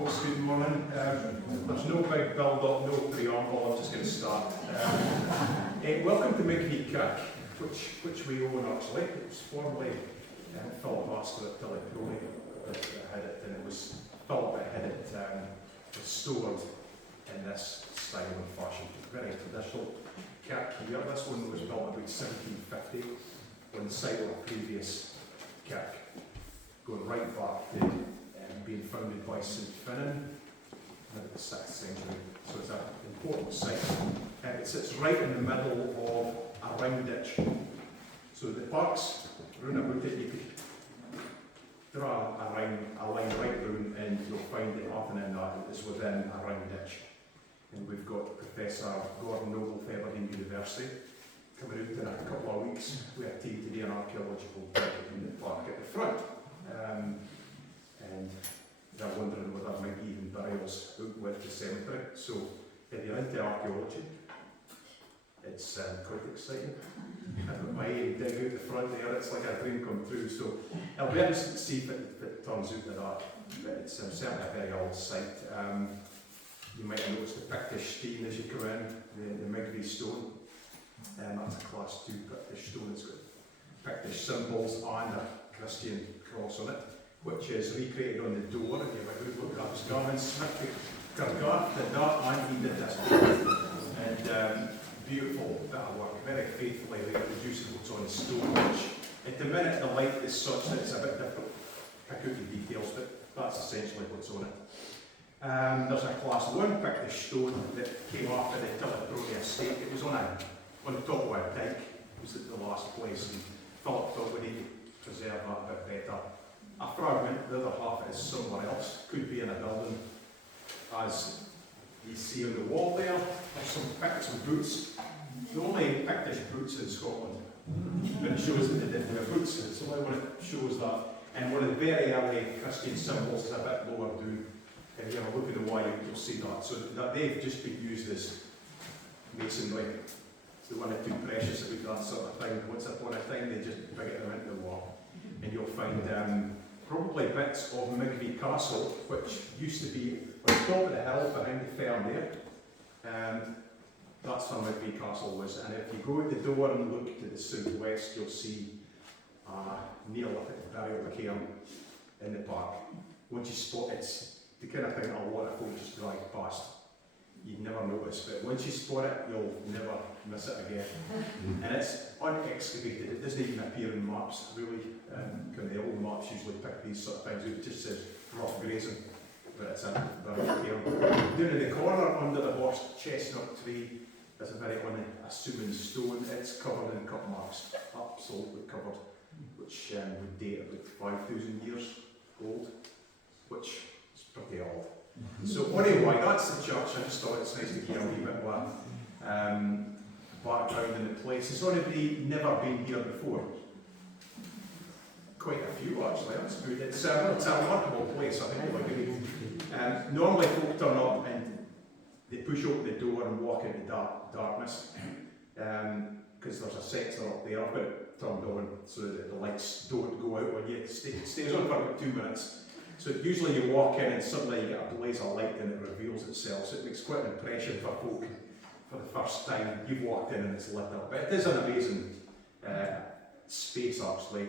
folks, good morning. There's no big build-up, no preamble, I'm just going to start. Welcome to Migvie, Kirk, which we own actually. It was formerly Philip Master at Tarland that had it, and it was Philip that had it restored in this style and fashion. Very traditional kirk here. This one was built about 1750 on the site of a previous kirk, going right back to being founded by St Finan in the 6th century. So it's an important site. It sits right in the middle of a round ditch. So the parks round about it, you could draw a line right round and you'll find that nothing in that is within a round ditch. And we've got Professor Gordon Noble of Aberdeen University coming out in a couple of weeks. We have tea today an archaeological dig in the park at the front. And they're wondering whether there might be even burials out with the cemetery. So if you're into archaeology, it's quite exciting. I've got my aim dig out the front there, it's like a dream come true. So it'll be interesting to see if it turns out to that. But it's certainly a very old site. You might have noticed the Pictish steen as you come in, the Migvie stone. That's a class 2 Pictish stone. It's got Pictish symbols and a Christian cross on it, which is recreated on the door. If you have a good look at this garment, Kirk did that and he did this. And beautiful bit of work, very faithfully reproducing what's on the stone, which at the minute the light is such that it's a bit difficult to pick out the details, but that's essentially what's on it. There's a class 1 Pictish stone that came after the Tarland estate. It was on the top of a dike. It was at the last place, and Philip thought we need to preserve that a bit better. A fragment, the other half is somewhere else, could be in a building. As you see on the wall there, there's some boots. The only Pictish boots in Scotland. And it shows that they didn't have boots, so the only one that shows that. And one of the very early Christian symbols is a bit lower down. If you have a look at the wire, you'll see that. So that they've just been used as masonry. They weren't too precious about that sort of thing. Once upon a time, they just big them into the wall. And you'll find probably bits of Migvie Castle, which used to be on top of the hill behind the ferm there. That's where Migvie Castle was. And if you go out the door and look to the southwest, you'll see a Neolithic burial cairn in the park. Once you spot it, the kind of thing a lot of folk just drive past. You'd never notice, but once you spot it, you'll never miss it again. And it's unexcavated, it doesn't even appear in maps, really. Kind of the old maps usually pick these sort of things out, it just says rough grazing, but it's a very cairn. Down in the corner, under the horse chestnut tree, there's a very unassuming stone. It's covered in cut marks, absolutely covered, which would date about 5,000 years old, which is pretty old. So anyway, that's the church. I just thought it's nice to hear a wee bit more background in the place. Has anybody never been here before? Quite a few actually, that's good. It's a remarkable place, I think you'll agree. Normally folk turn up and they push open the door and walk into darkness because there's a sensor up there. I've got it turned on so that the lights don't go out when you it stays on for about 2 minutes. So usually you walk in and suddenly you get a blaze of light and it reveals itself, so it makes quite an impression for folk for the first time. You've walked in and it's lit up, but it is an amazing space actually.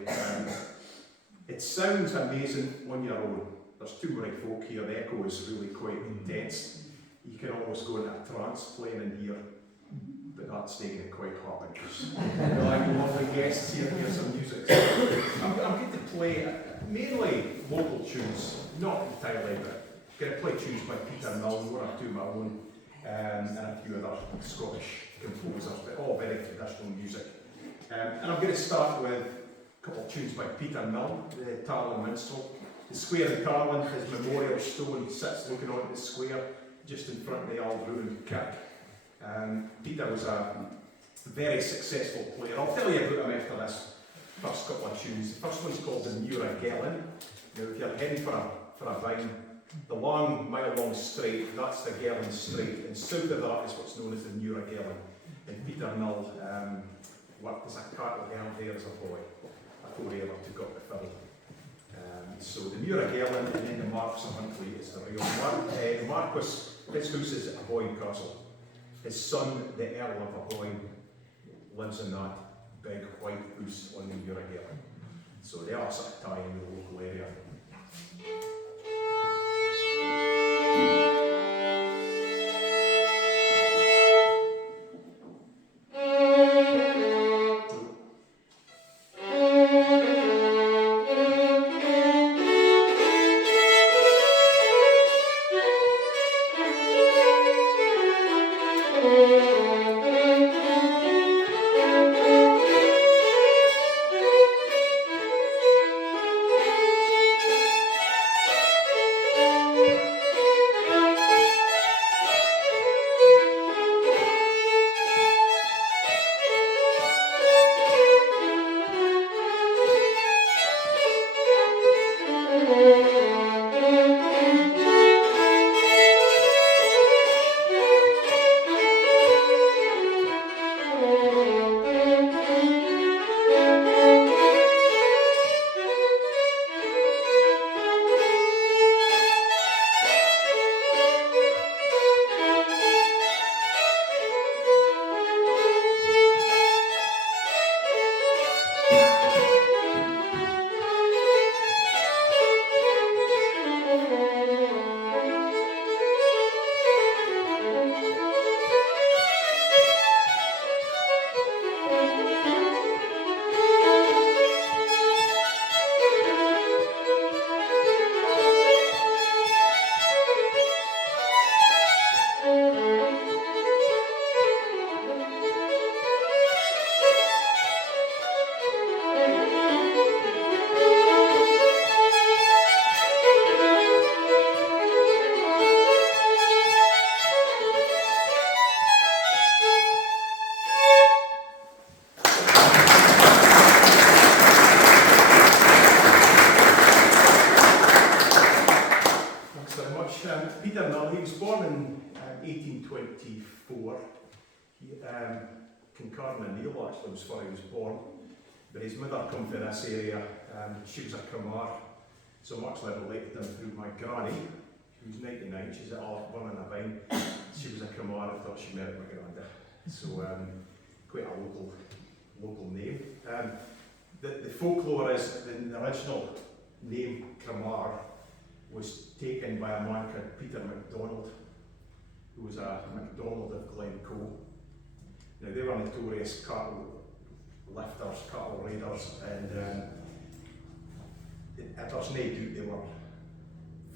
It sounds amazing on your own. There's too many folk here, the echo is really quite intense. You can almost go into a trance playing in here, but that's taking it quite hard because like lovely guests here, hear some music. I'm going to play mainly local tunes, not entirely, but going to play tunes by Peter Milne, one or two of my own, and a few other Scottish composers, but all very traditional music. And I'm going to start with a couple of tunes by Peter Milne, the Tarland minstrel. The square in Tarland, his memorial stone sits looking onto the square, just in front of the old ruined kirk. Peter was a very successful player. I'll tell you about him after this first couple of tunes. The first one's called the Mura Gelin. Now if you're heading for a vine, the long, mile-long strait, that's the Gelin Strait, and south of that is what's known as the Mura Gelin. And Peter Milne worked as a cattle herd there as a boy, before he ever took up the fiddle. So the Muir of Gerland and then the Marks of Huntly is the real one. The Marquis, his house is at Aboyne Castle. His son, the Earl of Aboyne, lives in that big white house on the Muir of Gerland. So they are sort of tying in the local area. Peter Null, he was born in 1824. Kincarn and Neil actually was where he was born, but his mother come from this area. She was a Cramar, so much I related him through my granny, who's 99. She's at Alburn in a Vine. She was a Cramar. I thought she married my granda, so quite a local name. The folklore is the original name Cramar was taken by a man called Peter MacDonald, who was a MacDonald of Glencoe. Now they were notorious cattle lifters, cattle raiders, and it was no doubt they were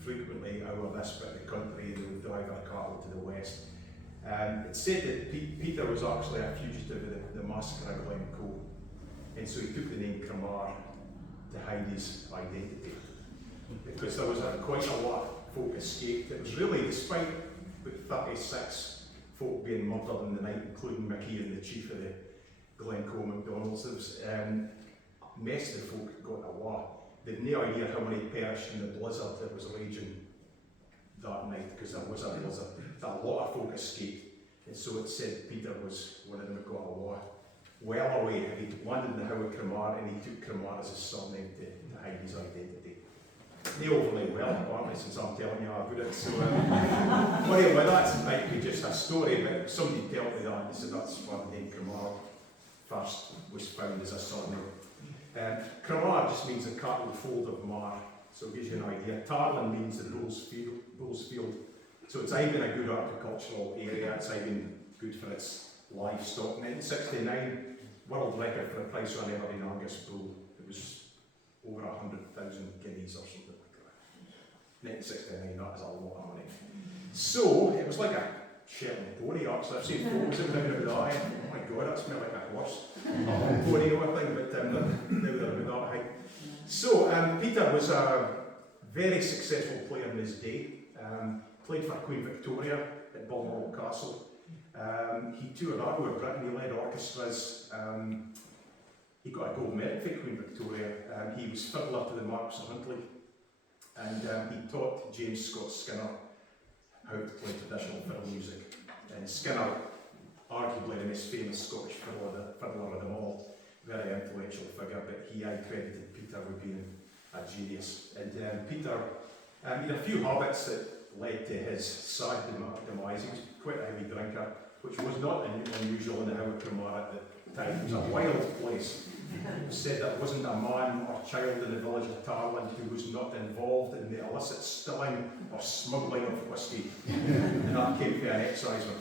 frequently out of this bit of the country. They would drive their cattle to the west. It's said that Peter was actually a fugitive of the massacre of Glencoe, and so he took the name Cramar to hide his identity, because there was quite a lot of folk escaped. It was really, despite about 36 folk being murdered in the night, including McKeon, the chief of the Glencoe MacDonalds, there was most of the folk got away. They've no idea how many perished in the blizzard that was raging that night, because there was a blizzard. A lot of folk escaped, and so it said Peter was one of them that got away. Well away, and he landed in the Howe of Cramar, and he took Cramar as his surname to hide his identity. They overlay well, apparently, since I'm telling you about it. So, well, that might be just a story, but somebody told me that, and said that's where the name Cramar first was found as a surname. Cramar just means a cattle fold of mar, so it gives you an idea. Tarland means the bull's field. So it's even a good horticultural area, it's even good for its livestock. 1969, world record for the price on every Angus bull. It was over 100,000 guineas or something like that. 1969, that is a lot of money. So it was like a Shetland pony, actually. I've seen photos of them about that. Oh my god, that smelled like a horse. A pony or thing, but now they're about that height. So Peter was a very successful player in his day. Played for Queen Victoria at Balmoral Castle. He toured all over Britain, he led orchestras. He got a gold medal for Queen Victoria. He was fiddler to the Marks of Huntly, and he taught James Scott Skinner how to play traditional fiddle music. And Skinner, arguably the most famous Scottish fiddler of them all, very influential figure, but he credited Peter with being a genius. And Peter, he had a few habits that led to his sad demise. He was quite a heavy drinker, which was not unusual in the Howard Cromar at the time. It was a wild place. It was said that there wasn't a man or child in the village of Tarland who was not involved in the illicit stilling or smuggling of whiskey. And that came from an exciseman.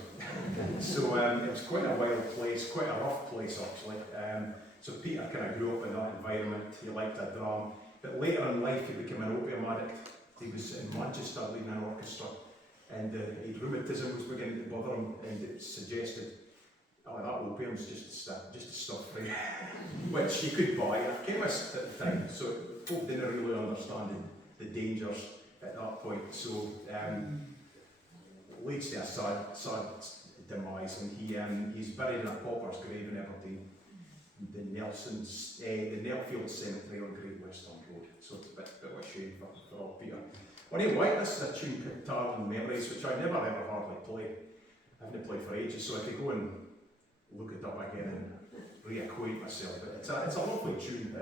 So it was quite a wild place, quite a rough place actually. So Peter kind of grew up in that environment. He liked a drum. But later in life he became an opium addict. He was in Manchester leading an orchestra, and his rheumatism was beginning to bother him, and it suggested, oh, that opium's just a stuff for you, which you could buy at a chemist at the time. So folk didn't really understand the dangers at that point. So leads to a sad demise, and he's buried in a pauper's grave in Aberdeen, the Nellfield Cemetery on Great Western Road. So it's a bit of a shame for old Peter. What do you like? This is a tune called Tarland Memories, which I never ever hardly play. I haven't played for ages, so I could go and look it up again and reacquaint myself. But it's a lovely tune.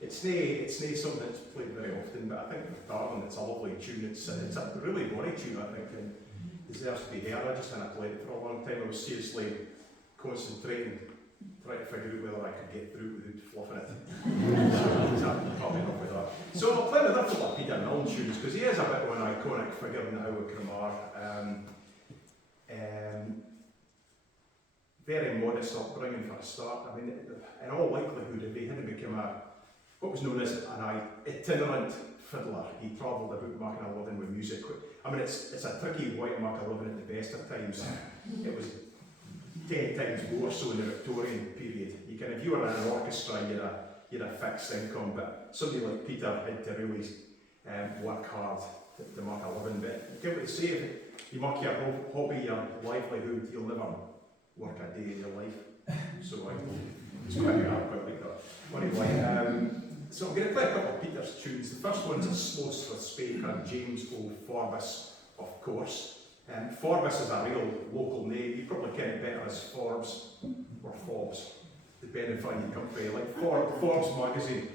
It's not something that's played very often, but I think for Tarland it's a lovely tune. It's a really bonny tune, I think, and deserves to be heard. I just hadn't played it for a long time. I was seriously concentrating, trying to figure out whether I could get through without fluffing it. So probably not with that. So I'll play another couple of Peter Milne tunes, because he is a bit of an iconic figure in the Howard Cromar. Very modest upbringing for a start. I mean, in all likelihood, if he hadn't become what was known as an itinerant fiddler, he travelled about making a living with music. I mean, it's a tricky way to make a living at the best of times. It was 10 times more so in the Victorian period. If you were in an orchestra, you had a fixed income, but somebody like Peter had to really work hard to make a living. But you can't really say if you make your hobby your livelihood, you'll never work a day in your life. So it's quite hard, like that. Anyway, so I'm going to play a couple of Peter's tunes. The first one's a slow with Spake. friend James O'Forbes, of course. Forbes is a real local name. You probably ken it better as Forbes or Forbes, depending on your country. Like Forbes magazine.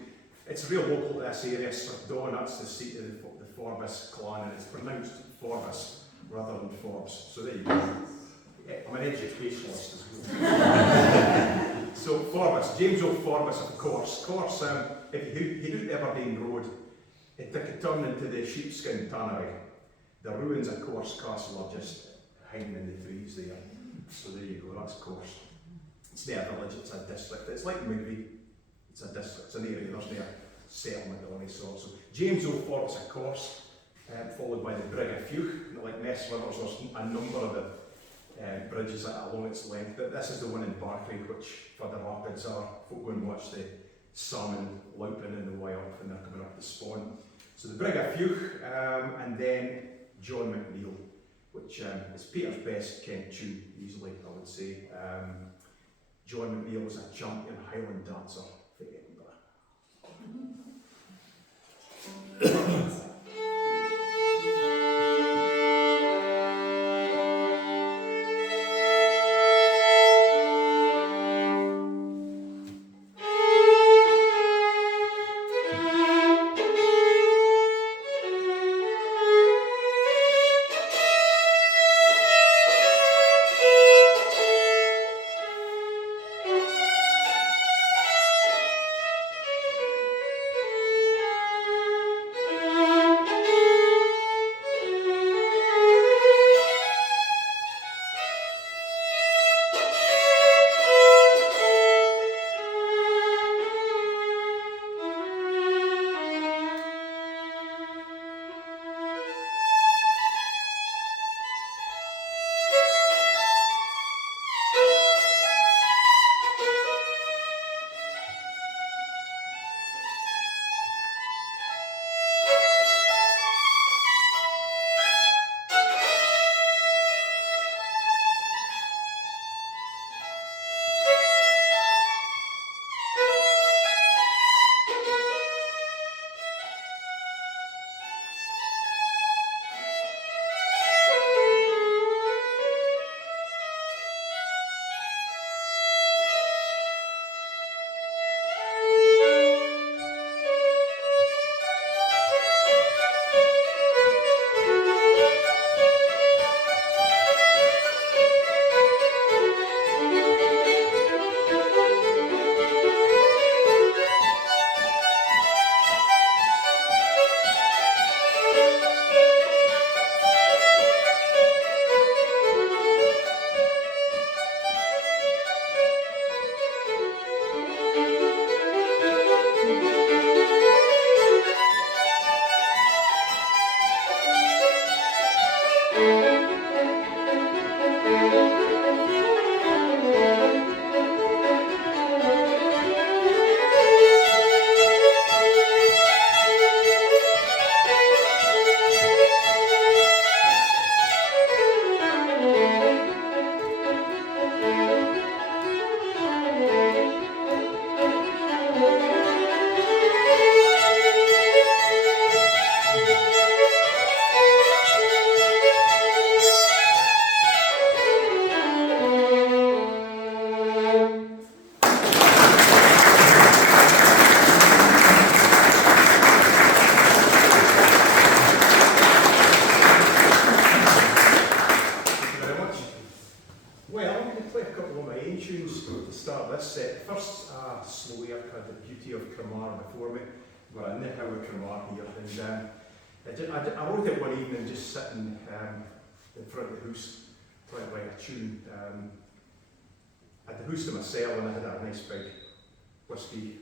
It's real local to this area. Strathdown, that's the seat of the Forbes clan, and it's pronounced Forbes rather than Forbes. So there you go. Yeah, I'm an educationalist as well. So Forbes, James O'Forbes, of course. If you head out Aberdeen Road, it took a turn into the sheepskin tannery. The ruins of Corse Castle are just hanging in the trees there. So there you go, that's Corse. It's not a village, it's a district. It's like Migvie. It's a district, it's an area, there's no settlement of any sort. So James O'Forbes, of course, followed by the Brig of Fuch. Like Ness Rivers, there's a number of the bridges along its length. But this is the one in Barclay, which for the rapids are folk go and watch the salmon louping in the way up when they're coming up the spawn. So the Brig of Fuch, and then John McNeill, which is Peter's best kent tune, easily, I would say. John McNeill was a champion Highland dancer for Edinburgh. I wrote it one evening just sitting in front of the house, trying to write a tune. I had the house to myself and I had a nice big whiskey.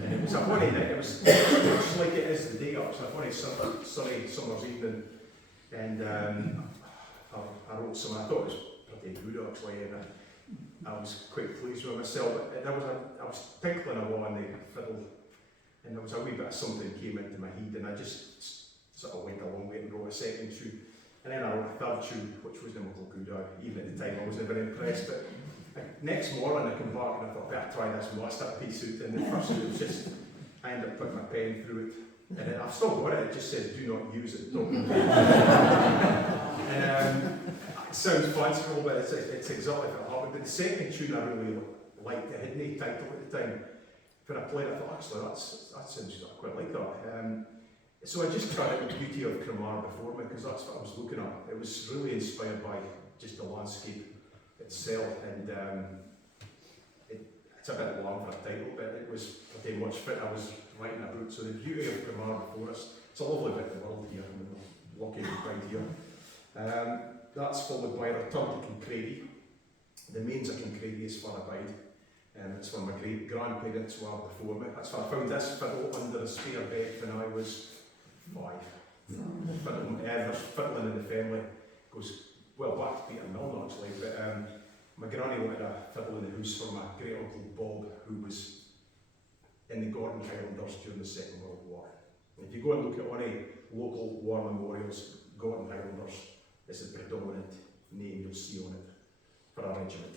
And it was a funny night, it was much like it is the day up, so a funny sunny summer's evening. And I wrote something, I thought it was pretty good actually, and I was quite pleased with myself. But I was tinkling along the fiddle, and there was a wee bit of something came into my head, and I just sort of went along with it and wrote a second tune. And then I wrote a third tune, which was never good. Even at the time I wasn't very impressed. But next morning I came back and I thought, better try this masterpiece out. And the first one was just, I ended up putting my pen through it. And I've still got it, it just says do not use it, don't. It sounds fanciful, but it's exactly what happened. But the second tune I really liked, it had no title at the time. When I played it, I thought, actually, that sounds, I quite like that. So I just tried out the beauty of Cremar before me, because that's what I was looking at. It was really inspired by just the landscape itself, and it's a bit long for a title, but it was pretty much fit. I was writing about, so the beauty of Cremar before us. It's a lovely bit of the world here, and we're lucky to find here. That's followed by Return to Kincravie. The mains of Kincravie is far abide. It's where my great grandparents were before me. That's why I found this fiddle under a spare bed when I was 5. There's fiddling in the family. Goes well back to Peter Milner actually, but my granny wanted a fiddle in the house for my great uncle Bob, who was in the Gordon Highlanders during the Second World War. And if you go and look at any local war memorials, Gordon Highlanders is the predominant name you'll see on it for a regiment.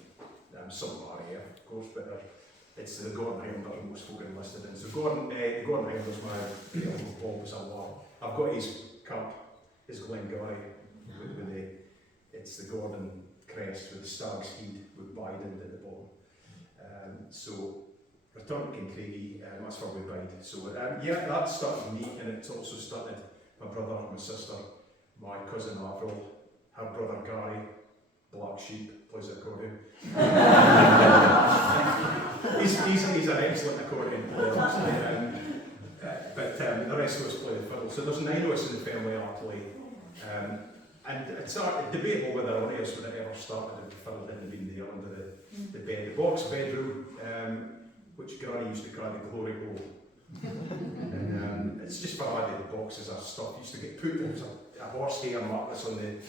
Some RAF, of course, but it's the Gordon Highlanders most folk are enlisted in. So Gordon Highlanders, my great uncle Bob was a war. I've got his cap, his Glengarry, it's the Gordon crest with the Star's Heed with Biden at the bottom. So Return to Kincravie, that's where we bide. So yeah, that started me, and it's also started my brother, my sister, my cousin Avril, her brother Gary, Black Sheep, plays the accordion. he's an excellent accordion player, but the rest of us play the fiddle. So there's 9 of us in the family all play. And it's debatable whether any of us would have ever started if the fiddle hadn't been there under the bed. The box bedroom, which Granny used to call the glory hole. And it's just for added boxes of stuff. Used to get put, there was a horsehair mattress on the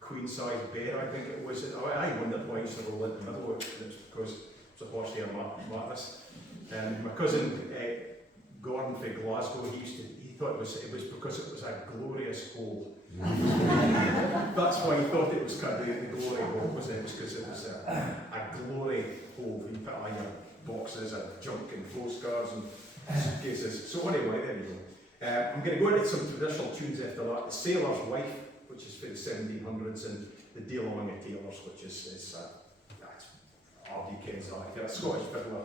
queen-size bed, I think it was. I wondered why I used to roll in the middle of it, and it's because it was a horsehair mattress. My cousin Gordon from Glasgow, he thought it was because it was a glorious hole. That's why he thought it was kind of the glory hole, wasn't it? It was because it was a glory hole. You put all your boxes and junk and postcards and suitcases. So anyway, there you go. I'm going to go into some traditional tunes after that. The Sailor's Wife, which is for the 1700s, and the Deal Among the Tailors, which is R.D. Ken's that. If you're a Scottish fiddler,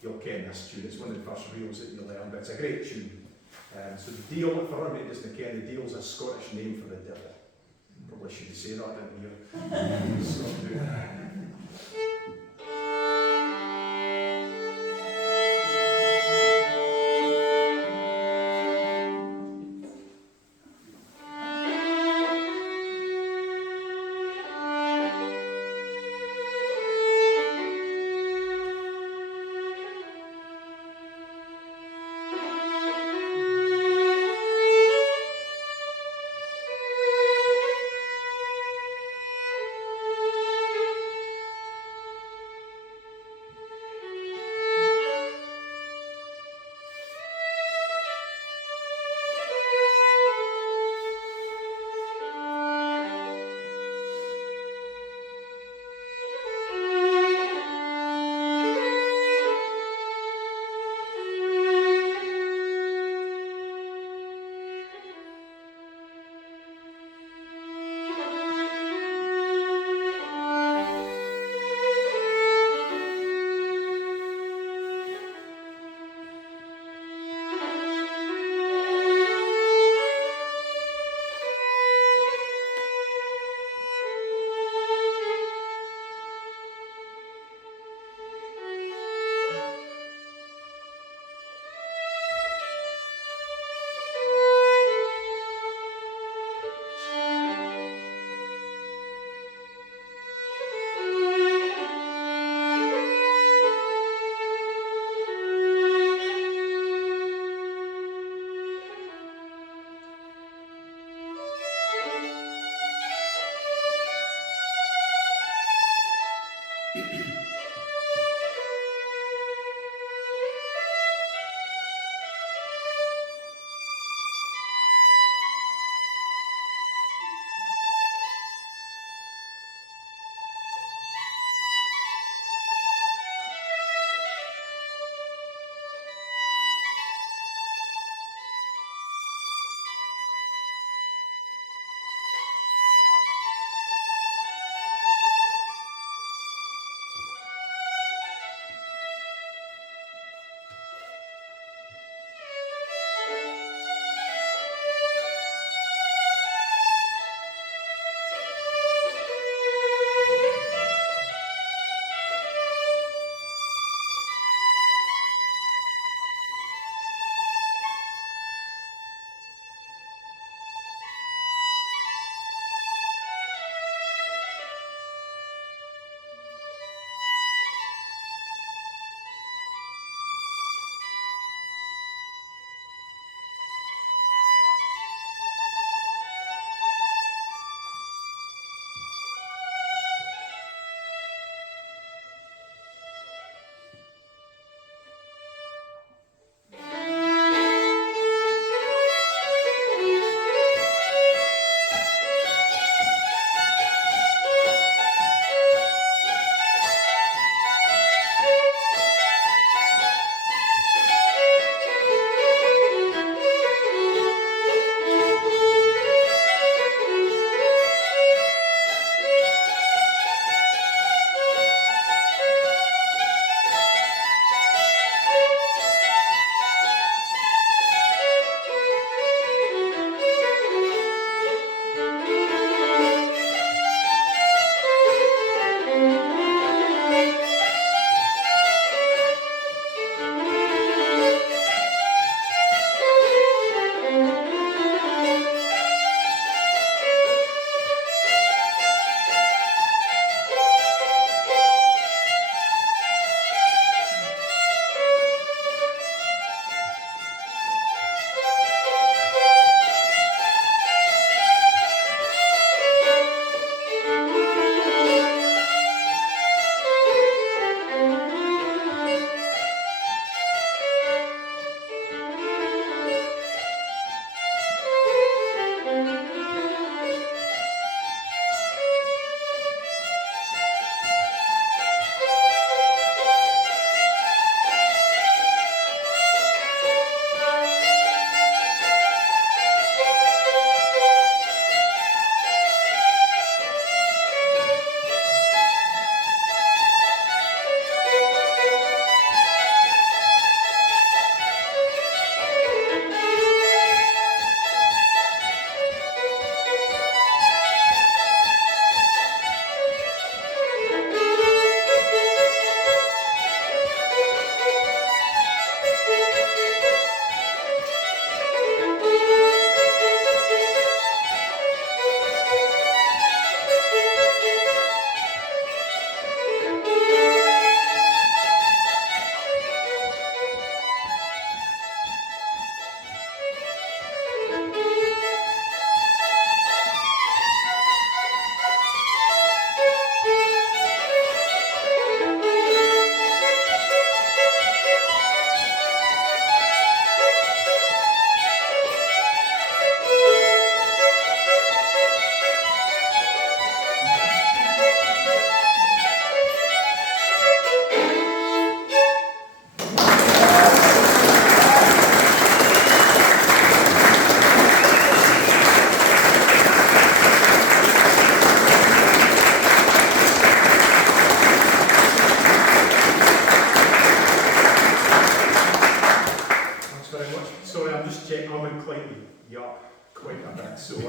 you'll ken this tune. It's one of the first reels that you learn, but it's a great tune. So the Deal, for everybody who doesn't ken, the Deal's a Scottish name for the devil. Probably shouldn't say that, didn't you?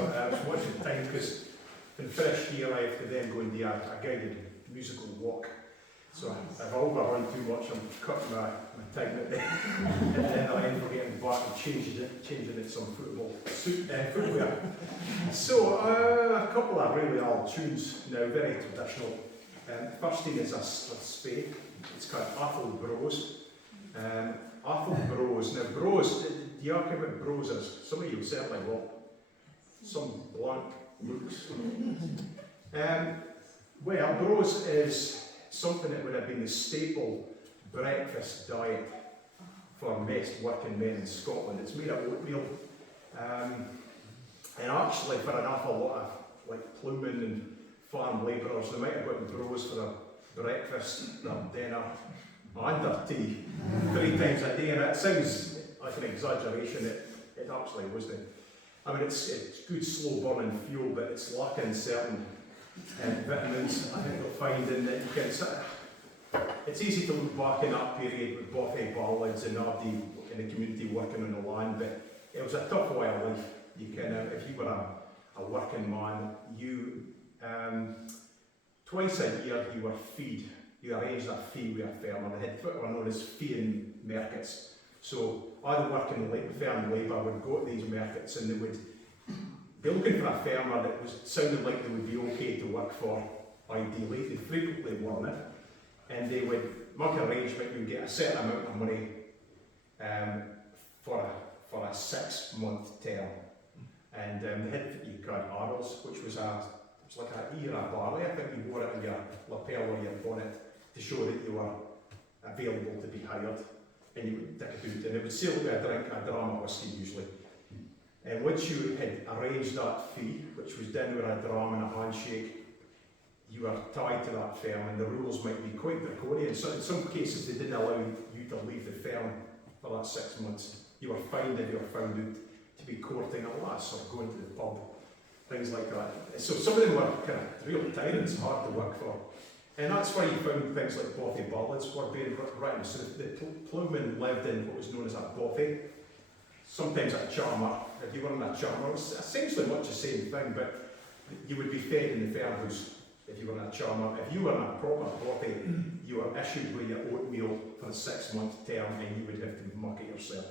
I was watching the time because in the first year I have to then go and do a guided musical walk. So if I overrun too much, I'm cutting my time at the end, and then I end up getting back and changing it some footwear. So a couple of really old tunes now, very traditional. The first thing is a spade. It's called Athol Bros. Athol Bros. Now bros, do you know what bros is? Some of you certainly will. Some blank looks. Well, bros is something that would have been the staple breakfast diet for most working men in Scotland. It's made of oatmeal. And actually for an awful lot of like ploughmen and farm labourers, they might have got bros for their breakfast, their dinner and their tea 3 times a day. And it sounds like an exaggeration, it actually wasn't. I mean, it's good slow burning fuel, but it's lacking certain vitamins. I think you'll find in that you can it's easy to look back in that period with bothy ballads and nobody in the community working on the land, but it was a tough way of life. You can, if you were a working man, you twice a year you were feed. You arranged a fee with a farmer. They had what were known as feeing markets. So all the working farm labour would go to these markets and they would be looking for a farmer that sounded like they would be okay to work for, ideally. They frequently weren't. And they would make an arrangement, you would get a certain amount of money for a 6-month term. And they had you called arrows, which was like an ear of barley. I think you wore it on your lapel or your bonnet to show that you were available to be hired. And you would take it out, and it would sail with a dram of whiskey usually. And once you had arranged that fee, which was done with a dram and a handshake, you were tied to that firm, and the rules might be quite draconian. So in some cases they didn't allow you to leave the firm for that 6 months. You were fined if you were found out to be courting a lass or going to the pub, things like that. So some of them were kind of real tyrants, hard to work for. And that's why you found things like bothy ballads were being written. So the ploughmen lived in what was known as a bothy, sometimes a charmer. If you were in a charmer, it was essentially much the same thing, but you would be fed in the farmhouse if you were in a charmer. If you were in a proper bothy, you were issued with your oatmeal for a 6-month term and you would have to muck it yourself.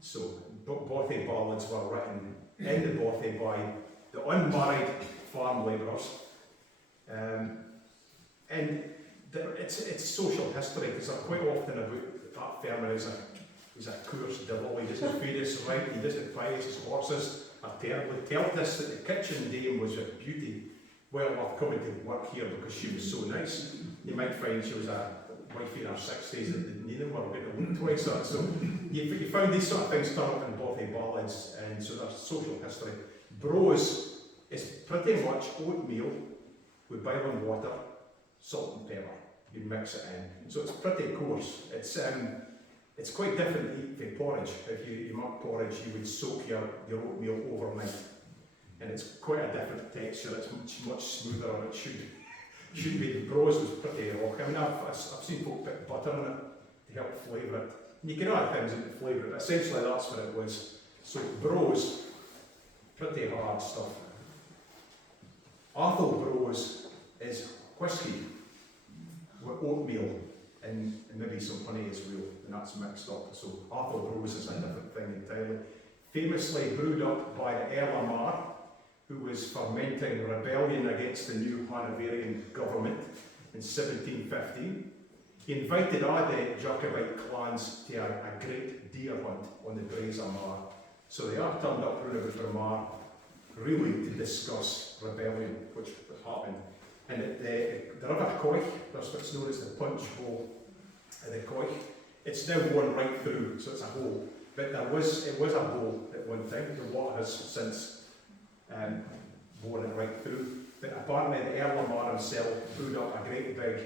So bothy ballads were written in the bothy by the unmarried farm labourers. And it's social history, because quite often about that farmer is a coarse devil. He doesn't feed us right, he doesn't prize his horses are terribly. Told us that the kitchen dame was a beauty, well worth coming to work here because she was so nice. You might find she was a wife in her 60s that didn't need him or get to look twice that. So you found these sort of things turn up in bothy ballads, and so there's social history. Bros is pretty much oatmeal with boiling water, salt and pepper. You mix it in. So it's pretty coarse. It's quite different to eat for porridge. If you make porridge, you would soak your oatmeal overnight. And it's quite a different texture. It's much smoother than it should be. The bros was pretty rock. I mean, I've seen folk put butter in it to help flavour it. And you can add things in to flavour it, but essentially that's what it was. So bros, pretty hard stuff. Athol Bros is whiskey with oatmeal and maybe some honey as well, and that's mixed up. So Athol Bros is a different thing entirely. Famously brewed up by the Earl Mar, who was fermenting rebellion against the new Hanoverian government in 1715. He invited all the Jacobite clans to a great deer hunt on the Braes of Mar. So they are turned up round about for Mar, really to discuss rebellion, which happened. And the River Coich, that's what's known as the punch hole of the Coich. It's now worn right through, so it's a hole. But it was a bowl at one time. The water has since worn it right through. But apparently the Earl of Mar himself brewed up a great big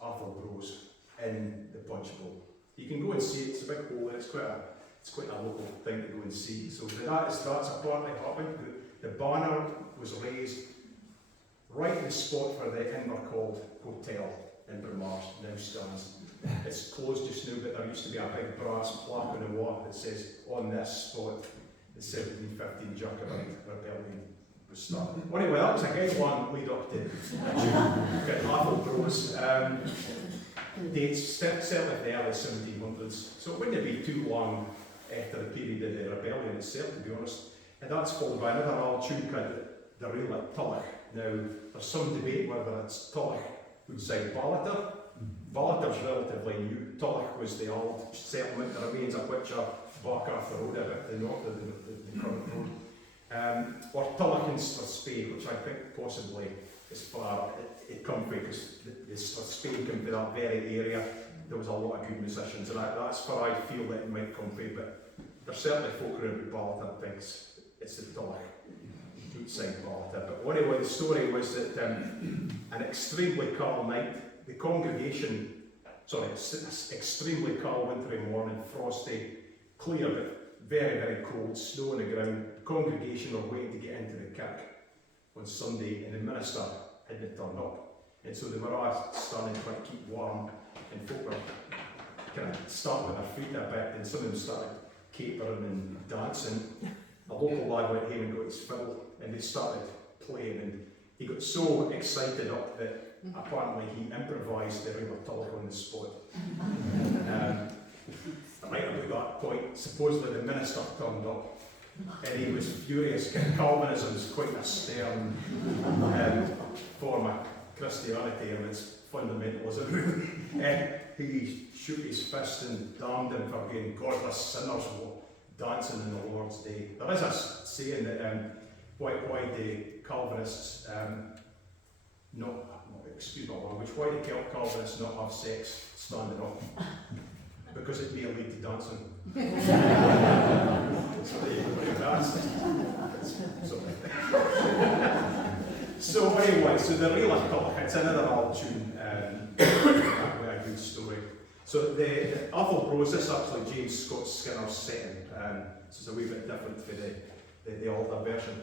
Athol Bros in the punch bowl. You can go and see it. It's a big hole, and it's quite a local thing to go and see. So that's apparently happened. The banner was raised right in the spot where the inn were called Hotel in Braemar now stands. It's closed just now, but there used to be a big brass plaque on the wall that says, on this spot, the 1715 Jacobite rebellion was started. Anyway, that was a good one lead up to get Athol Bros. Dates certainly the early 1700s, so it wouldn't be too long after the period of the rebellion itself, to be honest. And that's followed by another old tune called the Real at Tulloch. Now, there's some debate whether it's Tulloch outside Ballater. Ballater's relatively new. Tulloch was the old settlement, the remains of which are Barcartha Road, a bit to the north of the current road. Or Tulloch in Strathspey, which I think possibly is far it come from, because the Strathspey came from that very area. There was a lot of good musicians, and that's where I feel that it might come from, but there's certainly folk around Ballater thinks it's the Tulloch outside Ballater. But anyway, the story was that an extremely calm night, the congregation, extremely calm wintry morning, frosty, clear but very, very cold, snow on the ground. The congregation were waiting to get into the kirk on Sunday, and the minister hadn't turned up. And so they were all standing trying to keep warm, and folk were kind of starting with their feet a bit, and some of them started capering and dancing. A local lad went home and got his fiddle, and they started playing, and he got so excited up that apparently he improvised the Real Tulloch on the spot. Right about that point, supposedly the minister turned up, and he was furious. Calvinism is quite a stern form of Christianity, and it's fundamentalism. He shook his fist and damned him for being godless sinners dancing in the Lord's Day. There is a saying that why the Calvinists why the Calvinists not have sex standing up? Because it may lead to dancing. So there you go, So anyway, so the Real Tulloch, it's another old tune, a good story. So the Athol Bros, this is actually James Scott Skinner's setting, so it's a wee bit different for the older version.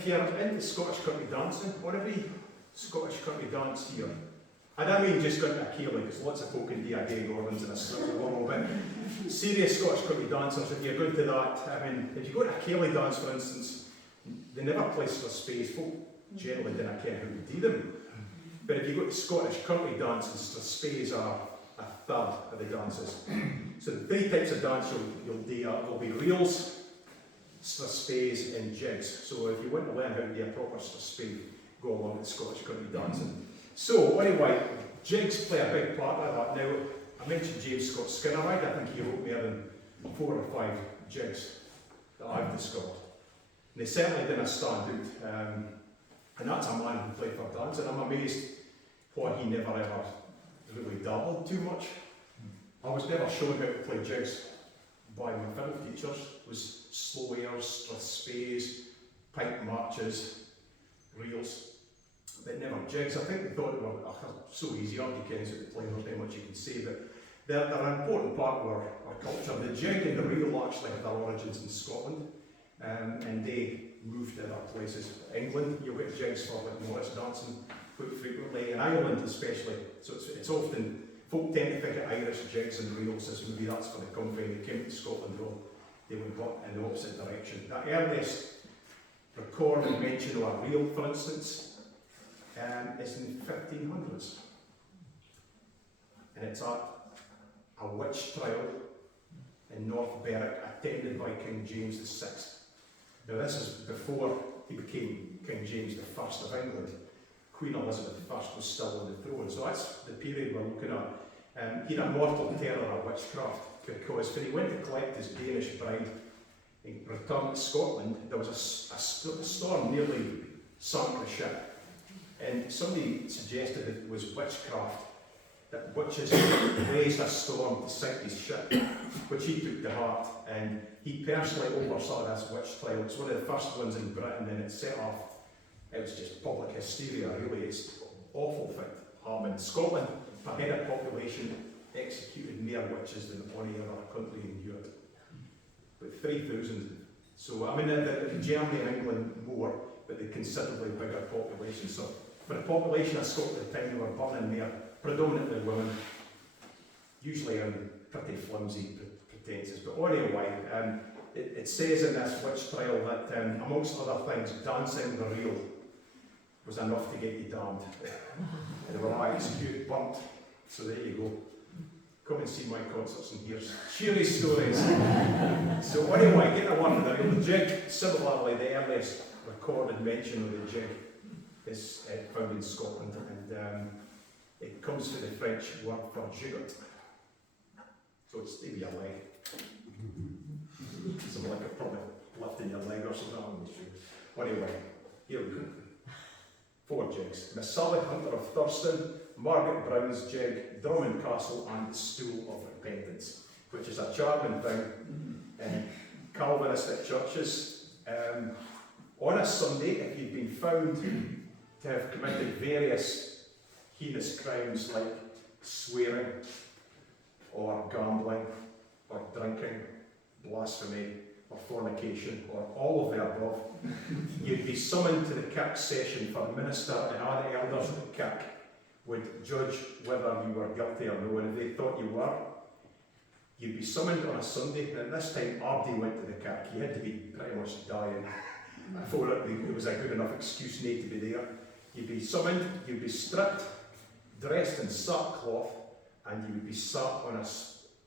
If you're into Scottish country dancing, or every Scottish country dance here, and I mean just going to a Keeley, because lots of folk can do a Gay Gordons and a slip of a bit. Serious Scottish country dancers, if you're going to that, I mean, if you go to a Keeley dance, for instance, they never play Strathspeys. Folk generally didn't care who would do them. But if you go to Scottish country dances, Strathspeys are a third of the dances. So the three types of dance you'll do will be reels, Strathspeys and jigs. So if you want to learn how to do a proper Strathspey, go along with Scottish country dancing. So anyway, jigs play a big part of that. Now, I mentioned James Scott Skinner. I think he wrote more than 4 or 5 jigs that I've discovered. They certainly didn't stand out. And that's a man who played for dance, and I'm amazed why he never ever really dabbled too much. I was never shown how to play jigs by my fiddle teachers. It was slow airs, strathspeys, pipe marches, reels, but never jigs. I think they thought they were so easy, aren't you, Ken's, at the play, there's not much you can say, but they're an important part of our culture. The jig and the reel actually had their origins in Scotland, and they moved to other places. England, you'll get jigs for like Morris dancing quite frequently, in Ireland especially, so it's often, folk tend to think of Irish jigs and reels as maybe that's for the country, and they came to Scotland, well, they went in the opposite direction. The earliest recorded mention of a reel, for instance, is in the 1500s, and it's at a witch trial in North Berwick, attended by King James VI. Now this is before he became King James I of England. Queen Elizabeth I was still on the throne, so that's the period we're looking at. He had a mortal terror of witchcraft, because when he went to collect his Danish bride and returned to Scotland, there was a storm nearly sunk the ship, and somebody suggested that it was witchcraft, that witches raised a storm to sink his ship, which he took to heart, and he personally oversaw this witch trial. It's one of the first ones in Britain, and it set off, it was just public hysteria really. It's awful thing happened. Scotland, per head of population, executed more witches than any other country in Europe. About 3,000. So, I mean, the Germany and England more, but they considerably bigger population. So, for the population of Scotland at the time, they were burning there, predominantly women, usually in pretty flimsy pretences. But anyway, it says in this witch trial that, amongst other things, dancing the reel was enough to get you damned. And they were all executed, burnt. So there you go. Come and see my concerts and hear cheery stories. So anyway, get a word of the reel. The jig, similarly, the earliest recorded mention of the jig is found in Scotland, and it comes from the French word for gigot. So it's maybe a leg. Something like a probably lifting your leg or something, I'm not sure. Anyway, here we go. 4 jigs. Miss Sally Hunter of Thurston, Margaret Brown's jig, Drummond Castle, and the Stool of Repentance, which is a charming thing in Calvinistic churches. On a Sunday, if you've been found to have committed various heinous crimes like swearing, or gambling, or drinking, blasphemy, or fornication, or all of the above, you'd be summoned to the Kirk session for the minister and all the elders of the Kirk would judge whether you were guilty or no, and if they thought you were, you'd be summoned on a Sunday. And at this time, Ardie went to the Kirk. You had to be pretty much dying before it was a good enough excuse not to be there. You'd be summoned, you'd be stripped, dressed in sackcloth, and you would be sat on a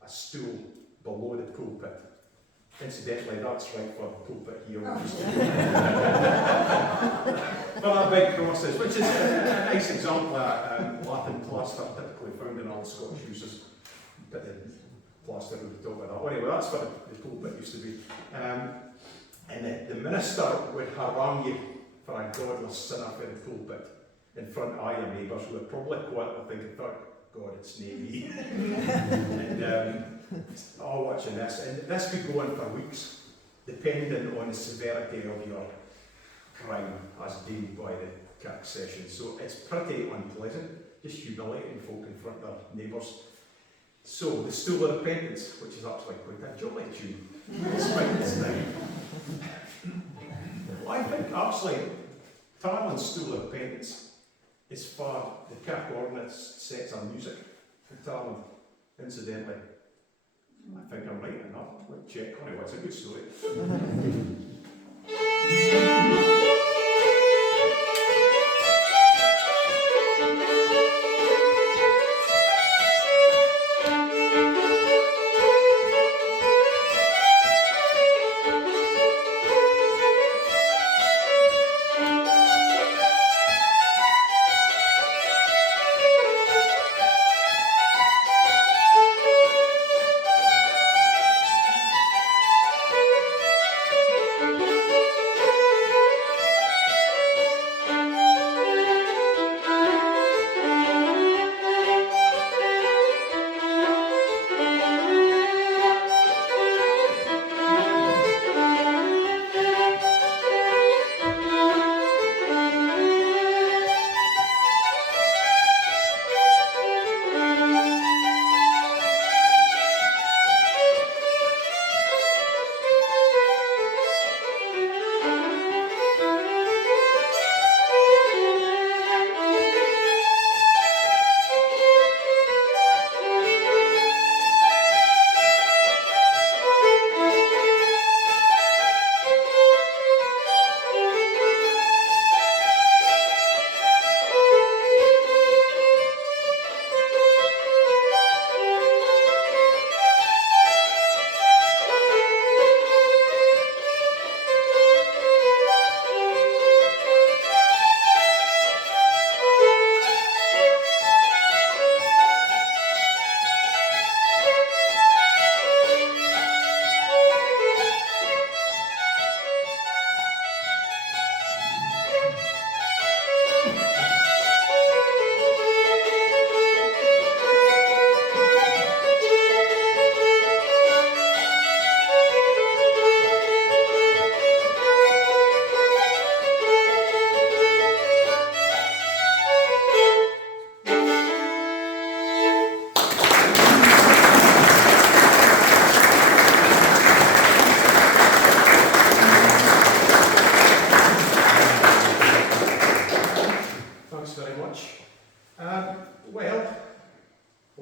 stool below the pulpit. Incidentally, that's right for the pulpit here. But our big crosses, which is a nice example of Latin plaster typically found in all Scottish uses. But the plaster would talk about that. Anyway, that's what the pulpit used to be. And the minister would harangue you for a godless sinner for the pulpit in front of all your neighbours, who would probably quietly think, God, it's nae me. And all watching this. And this could go on for weeks, depending on the severity of your crime as deemed by the Kirk session. So it's pretty unpleasant, just humiliating folk in front of their neighbours. So the Stool of Repentance, which is actually quite a jolly tune, despite its name. Well, I think actually Tarland's Stool of Repentance is for the Kirk ordinance sets of music for Tarland, incidentally. I think I'm right in that. We'll check. Anyway, it's a good story.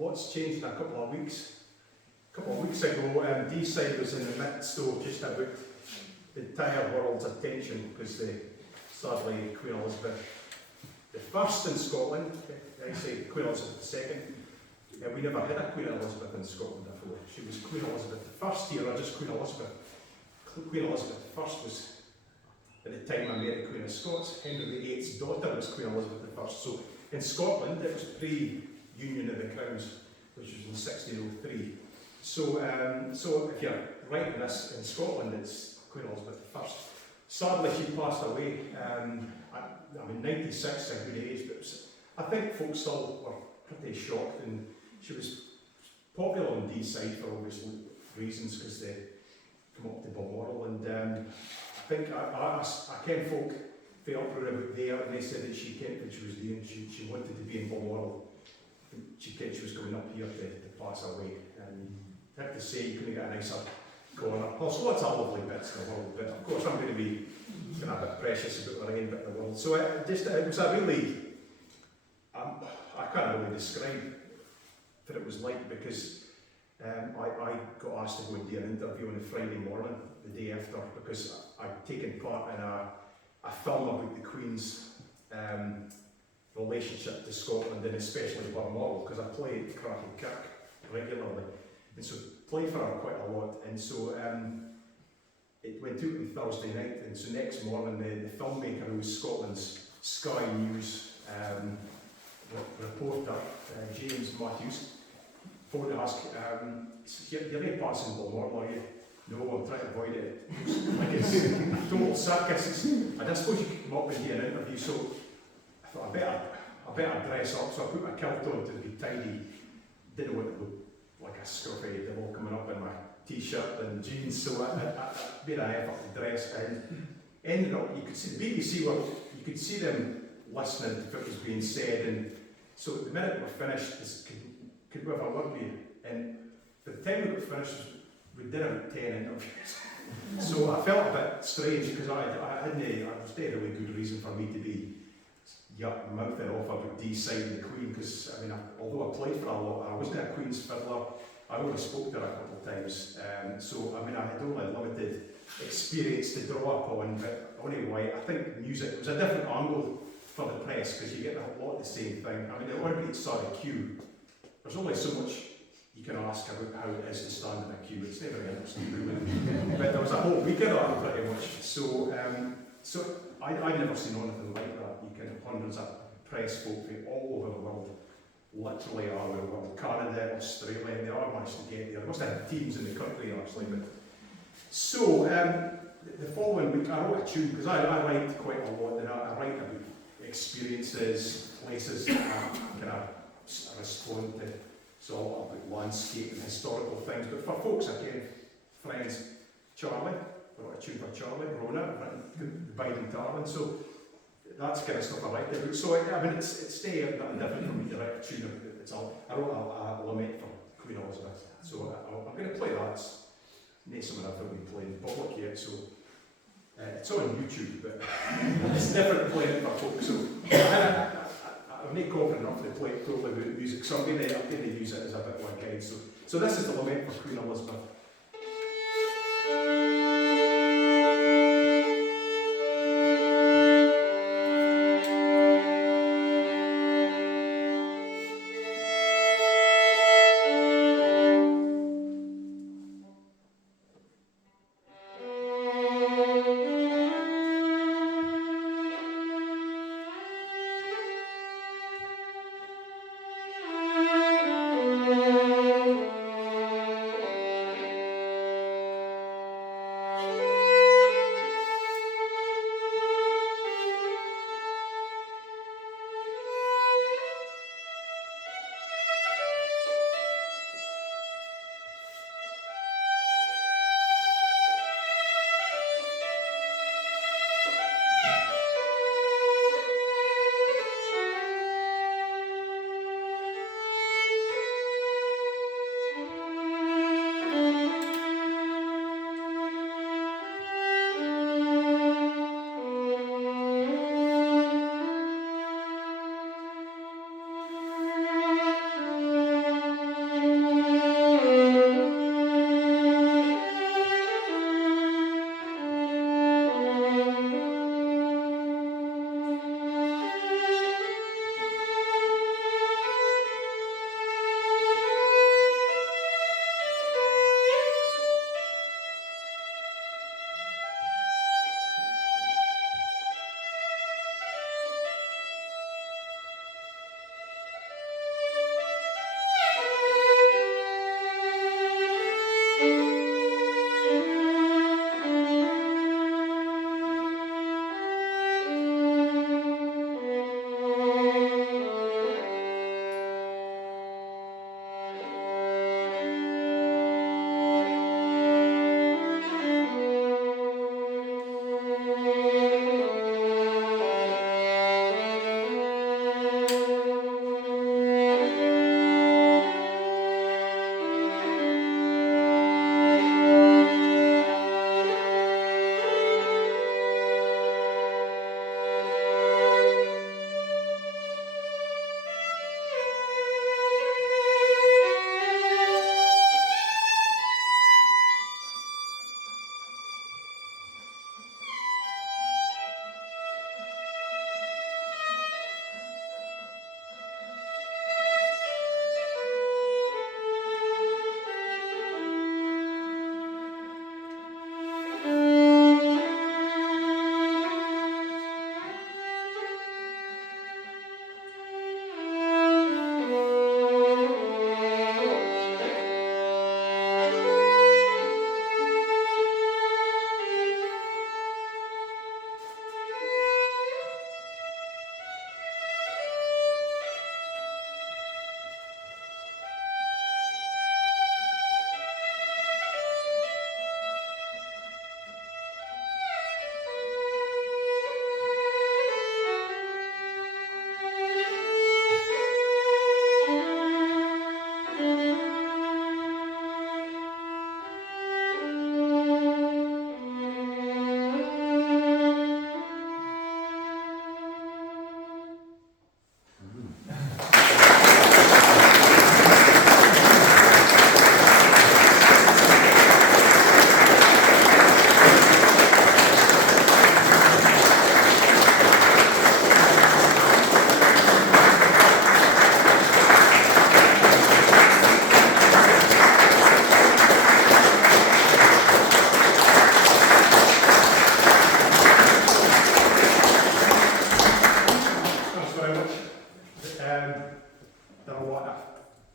lots changed in a couple of weeks. A couple of weeks ago, D-side was in the midst of just about the entire world's attention because sadly Queen Elizabeth I in Scotland, I say Queen Elizabeth II, we never had a Queen Elizabeth in Scotland before. She was Queen Elizabeth I here, or just Queen Elizabeth. Queen Elizabeth I was, at the time, I married Queen of Scots. Henry VIII's daughter was Queen Elizabeth I. So in Scotland, it was pre-Union of the Crowns, which was in 1603. So if you're writing this in Scotland, it's Queen Elizabeth I. Sadly, she passed away. I mean, 96 is a good age, but I think folks still were pretty shocked, and she was popular on D-side for obvious reasons, because they come up to Balmoral, and I think I ken folk the uproar about there, and they said that she kent what she was doing. She wanted to be in Balmoral. She kent she was coming up here to pass away, and I have to say you couldn't get a nicer corner. There's lots of lovely bits in the world, but of course I'm going to be a bit precious about the rain bit in the world. So it was a really, I can't really describe what it was like, because I got asked to go and do an interview on a Friday morning, the day after, because I'd taken part in a film about the Queen's relationship to Scotland, and especially Balmoral, because I played Kirk regularly, and so played for her quite a lot, and so it went out on Thursday night, and so next morning the filmmaker, who was Scotland's Sky News reporter, James Matthews, phoned to ask, you're not passing Balmoral, are you? No, I'm trying to avoid it. Like it's a total circus. I just suppose you could come up and do an interview, so I thought I better dress up, so I put my kilt on to be tidy. Didn't want to look like a scruffy devil coming up in my t-shirt and jeans, so I made an effort to dress, and ended up, you could see the BBC you could see them listening to what was being said, and so at the minute we're finished, could we have a word with you? And by the time we got finished, we did about 10 interviews. So I felt a bit strange, because I was dead a really good reason for me to be mouthing off about D-side and the Queen, because I mean, although I played for a lot, I wasn't a Queen's fiddler. I only spoke to her a couple of times, so I mean, I had only limited experience to draw upon, but anyway, I think music was a different angle for the press, because you get a lot of the same thing. I mean, everybody that saw the queue, there's only so much you can ask about how it is to stand in a queue. It's never interesting, but there was a whole week of that pretty much. So I'd never seen anything like that. You can have hundreds of press folk from all over the world, literally all over the world, Canada, Australia, and they all managed to get there. There must have teams in the country actually. But so the following week I wrote a tune, because I write quite a lot, and I write about experiences, places that I kind of respond to. So a lot about landscape and historical things. But for folks again, friends, Charlie, I wrote a tune for Charlie, Rona, the Biden Tarland. So that's kind of stuff I write about. So I mean, it's different for me to write a tune. I wrote a lament for Queen Elizabeth. So I'm going to play that. It's not something I've really played in public yet. So it's on YouTube, but it's different playing it for folks. So I'm not confident enough to play it totally with music, so I'm going to use it as a bit of a guide. So this is the lament for Queen Elizabeth.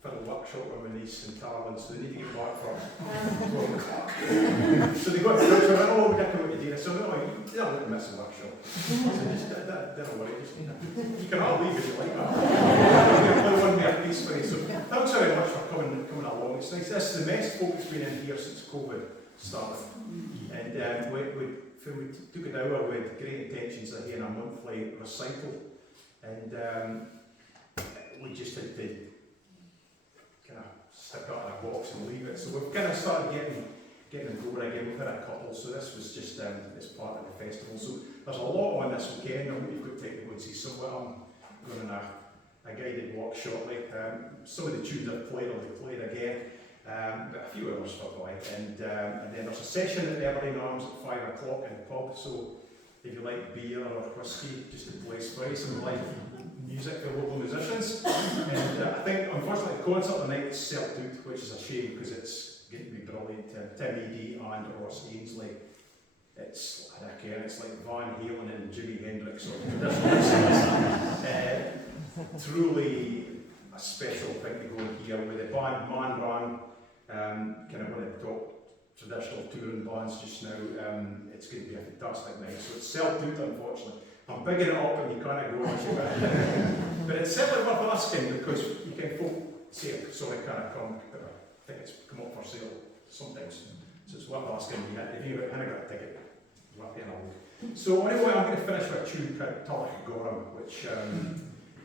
for the workshop with my niece in Tarland, so they need to get back for 12 o'clock. So they got to the workshop, oh, we're going to come out to dinner. So no, you don't miss the workshop. So just, don't worry, just, you can all leave if you like that. We'll play one more piece for you. So thanks very much for coming along. It's nice. This is the best folk that's been in here since COVID started. And when we took it over with great intentions of having a monthly recital. And we just had to kind of stick it in a box and leave it. So we've kind of started getting them going again. We've had a couple, so this was just as part of the festival. So there's a lot on this weekend. I hope you've got time to go and see some of them. I'm going on a guided walk shortly. Some of the tunes I've played will be played again, but a few others for the like. And then there's a session at Evergreen Arms at 5 o'clock in the pub. So if you like beer or whiskey, just a place for you, some live music for local musicians. And I think, unfortunately, the concert tonight is sold out, which is a shame because it's going to be brilliant. Tim Eady and Ross Ainsley. It's like Van Halen and Jimi Hendrix or traditional truly a special thing to go and hear with the band Man Ran, kind of one of the top traditional touring bands just now. It's going to be a fantastic night. So it's sold out, unfortunately. I'm bigging it up and you can't go much about it. But it's certainly worth asking because you can folk say, sorry, can I come? But I think it's come up for sale sometimes. So it's worth asking. If you haven't got a ticket, it's worth getting a look. So anyway, I'm going to finish with a tune called Tarland Gorham, which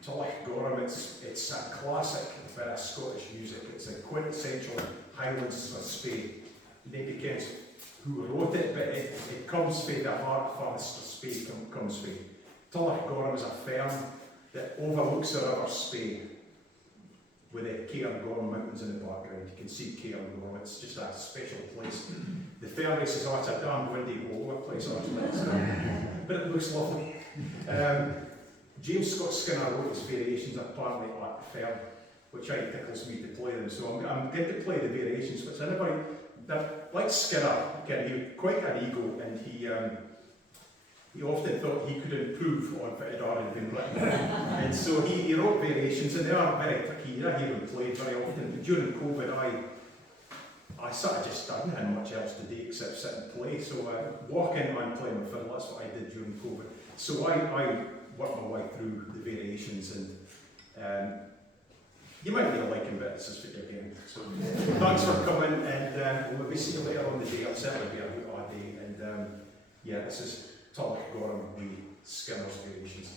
Tarland Gorham, it's a classic bit of Scottish music. It's a quintessential Highlands of Spain. Nobody cares who wrote it, but it comes from the heart farthest of Spain comes from. Tarland Gorham is a ferm that overlooks the River Spey with the Cairngorm Mountains in the background. You can see Cairngorm, it's just a special place. The ferry says, oh, it's a damn windy over place, actually. But it looks lovely. James Scott Skinner wrote his variations apparently at the ferm, which I tickles me to play them. So I'm going to play the variations, which anybody that, like Skinner, he was quite an ego, and he often thought he could improve on what had already been written. And so he wrote variations, and they are very tricky. You don't hear them played very often. But during COVID, I sort of just didn't have much else to do except sit and play. So walking and playing my fiddle, that's what I did during COVID. So I worked my way through the variations, and you might really like him, but it's just what you're getting. So thanks for coming, and we'll maybe see you later on the day. I'll certainly be about all day. And yeah, this is Tarland Gorham with Skinner's variations.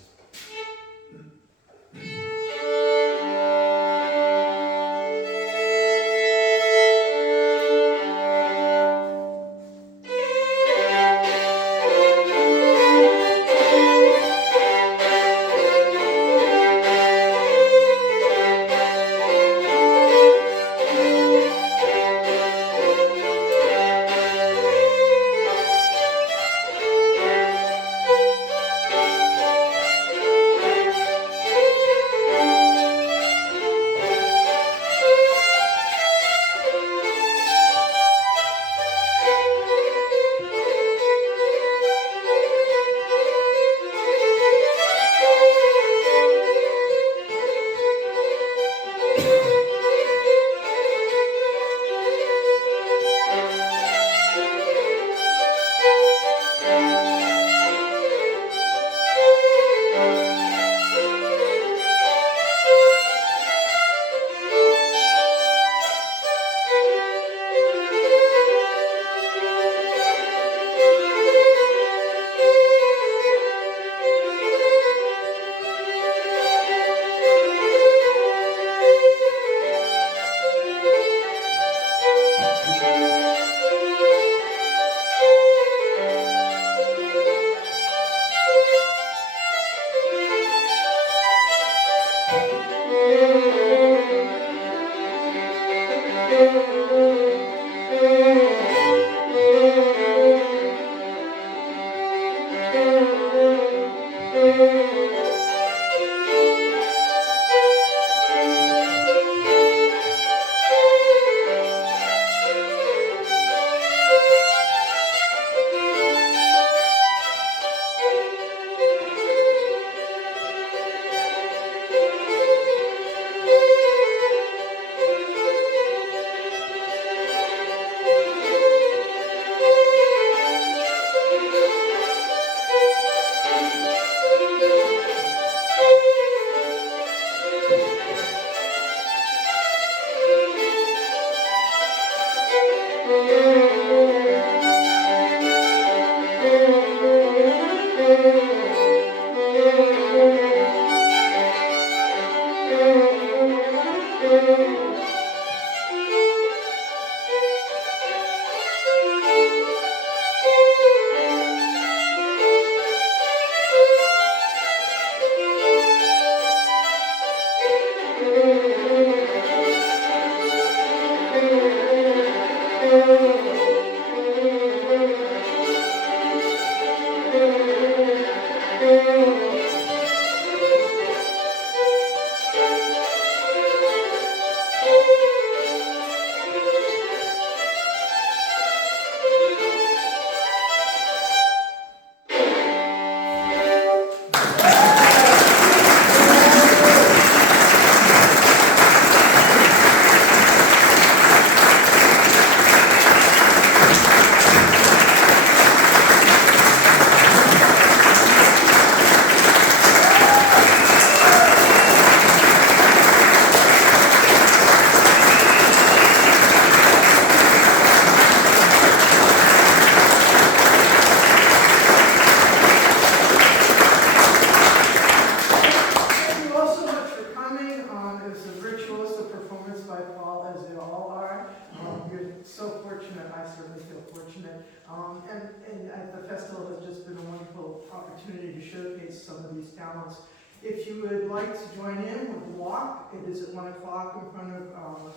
walk. It is at 1 o'clock in front of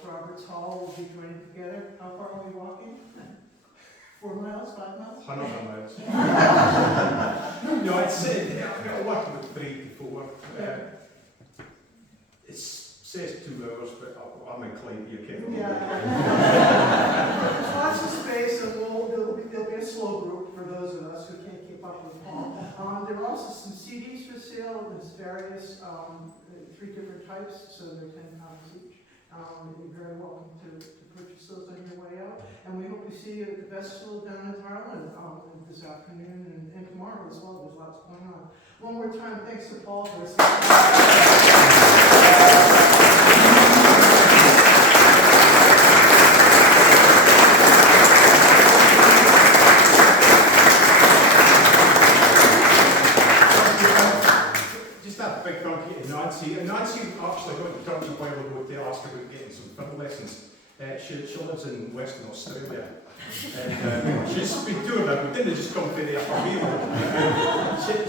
Robert's Hall. We'll be joining together. How far are we walking? 4 miles, 5 miles? 100 miles. No, it's I'll work about 3 to 4. It says 2 hours, but I'm inclined to be okay. Yeah. Lots of space, and there'll be a slow group for those of us who can't keep up with Paul. There are also some CDs for sale. There's various 3 different types, so they're £10 each. You're very welcome to purchase those on your way out. And we hope to see you at the festival down in Tarland this afternoon and tomorrow as well. There's lots going on. One more time, thanks to Paul for his Nancy actually got in touch a while ago to ask about getting some fiddle lessons. She lives in Western Australia. And she's been doing that. We didn't just come to there for me.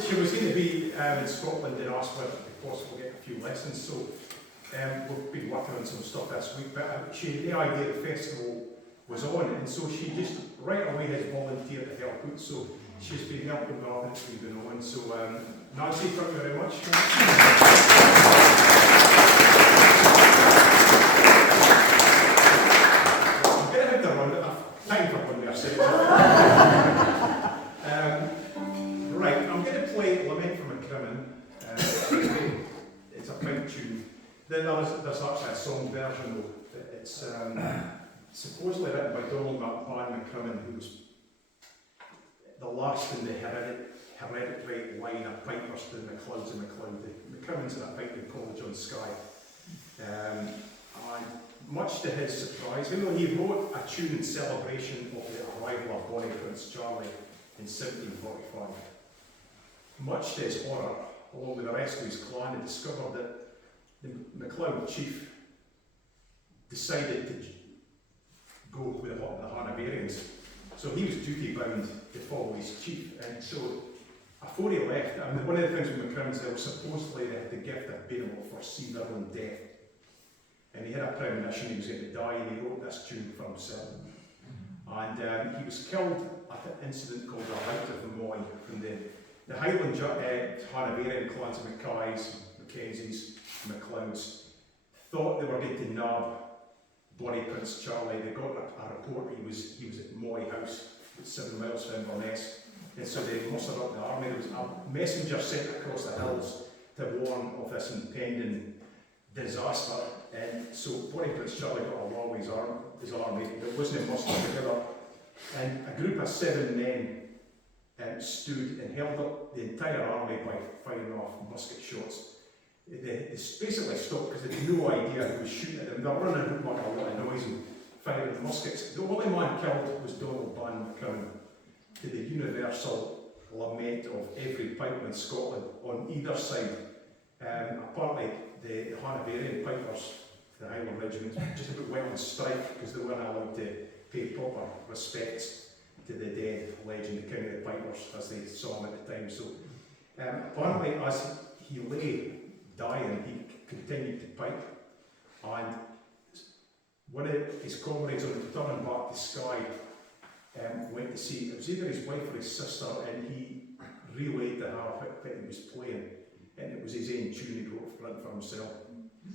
She was going to be in Scotland and asked whether it would be possible to get a few lessons. So we've been working on some stuff this week. But the idea of the festival was on, and so she just right away has volunteered to help out. So she's been helping rather than been on. So Nancy, thank you very much. I'm getting out the run, but I've time for one more second. Right, I'm going to play Lament from a Crimin. It's a pipe tune. Then there's actually a song version though. It's supposedly written by Donald Van McCrimmon, who was the last in the hereditary line of pipers in the Clouds and MacLeod. The McCrimmons in a piping college on Skye. And much to his surprise, he wrote a tune in celebration of the arrival of Bonnie Prince Charlie in 1745. Much to his horror, along with the rest of his clan, he discovered that the MacLeod chief decided to go with the Hanoverians. So he was duty bound to follow his chief. And so before he left, one of the things with McCrimmons, they were supposedly they had the gift of being able to foresee their own death. And he had a premonition he was going to die, and he wrote this tune for himself. And he was killed at an incident called the Light of the Moy, from the Highland Hanoverian clans of Mackays, Mackenzies, MacLeods thought they were going to nab Bonnie Prince Charlie. They got a report he was at Moy House, 7 miles from Inverness, and so they mustered up the army. There was a messenger sent across the hills to warn of this impending disaster, and so Bonnie Prince Charlie got along with his army. There wasn't mustered together, and a group of 7 men stood and held up the entire army by firing off musket shots. They basically stopped because they had no idea who was shooting at them. They were running around making a lot of noise and firing muskets. The only man killed was Donald Van McCrimmon, to the universal lament of every piper in Scotland on either side. Apparently, the Hanoverian pipers, the Highland regiments, just about went on strike because they weren't allowed to pay proper respects to the dead legend, the King of the Pipers, as they saw him at the time. So, apparently, as he lay dying, he continued to pipe, and one of his comrades on returning back to Skye went to see, it was either his wife or his sister, and he relayed to her what he was playing, and it was his own tune he wrote for himself.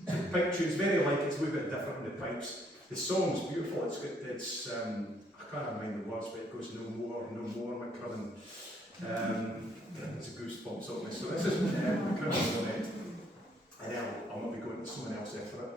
So the pipe tune's very like, it's a little bit different in the pipes. The song's beautiful, I can't remember the words, but it goes no more, McCrimmon. There's a goosebumps on this. So this is McCrimmon's Lament. And then I'll not be going to someone else after it.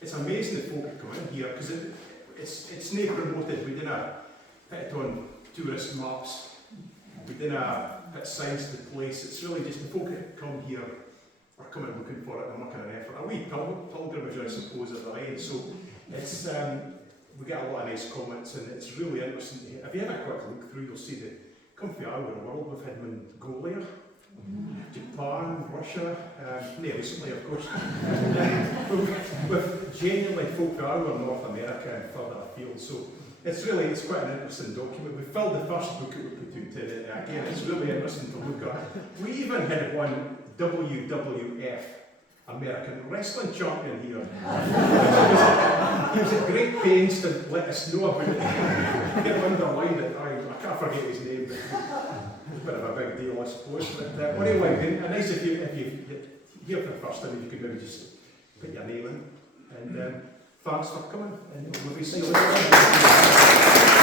it's amazing that folk come in here, because it's not promoted. We didn't put it on tourist maps. We didn't put signs to the place. It's really just the folk that come here are coming looking for it and making an effort. A wee pilgrimage, I suppose, at the end. So it's we get a lot of nice comments, and it's really interesting to hear. If you have a quick look through, you'll see that come from all over the world. We've had Mongolia, Japan, Russia, recently of course. We've genuinely folk from all over North America and further afield. So it's quite an interesting document. We filled the first book that we put into it. Again, it's really interesting to look at. We even had one WWF, American Wrestling Champion here. He was at great pains to let us know about it. Get underlined it. I can't forget his name, but it's a bit of a big deal, I suppose. But anyway, nice if you hear for the first time, if you could maybe just put your name in. And thanks for coming, and we'll be see you later.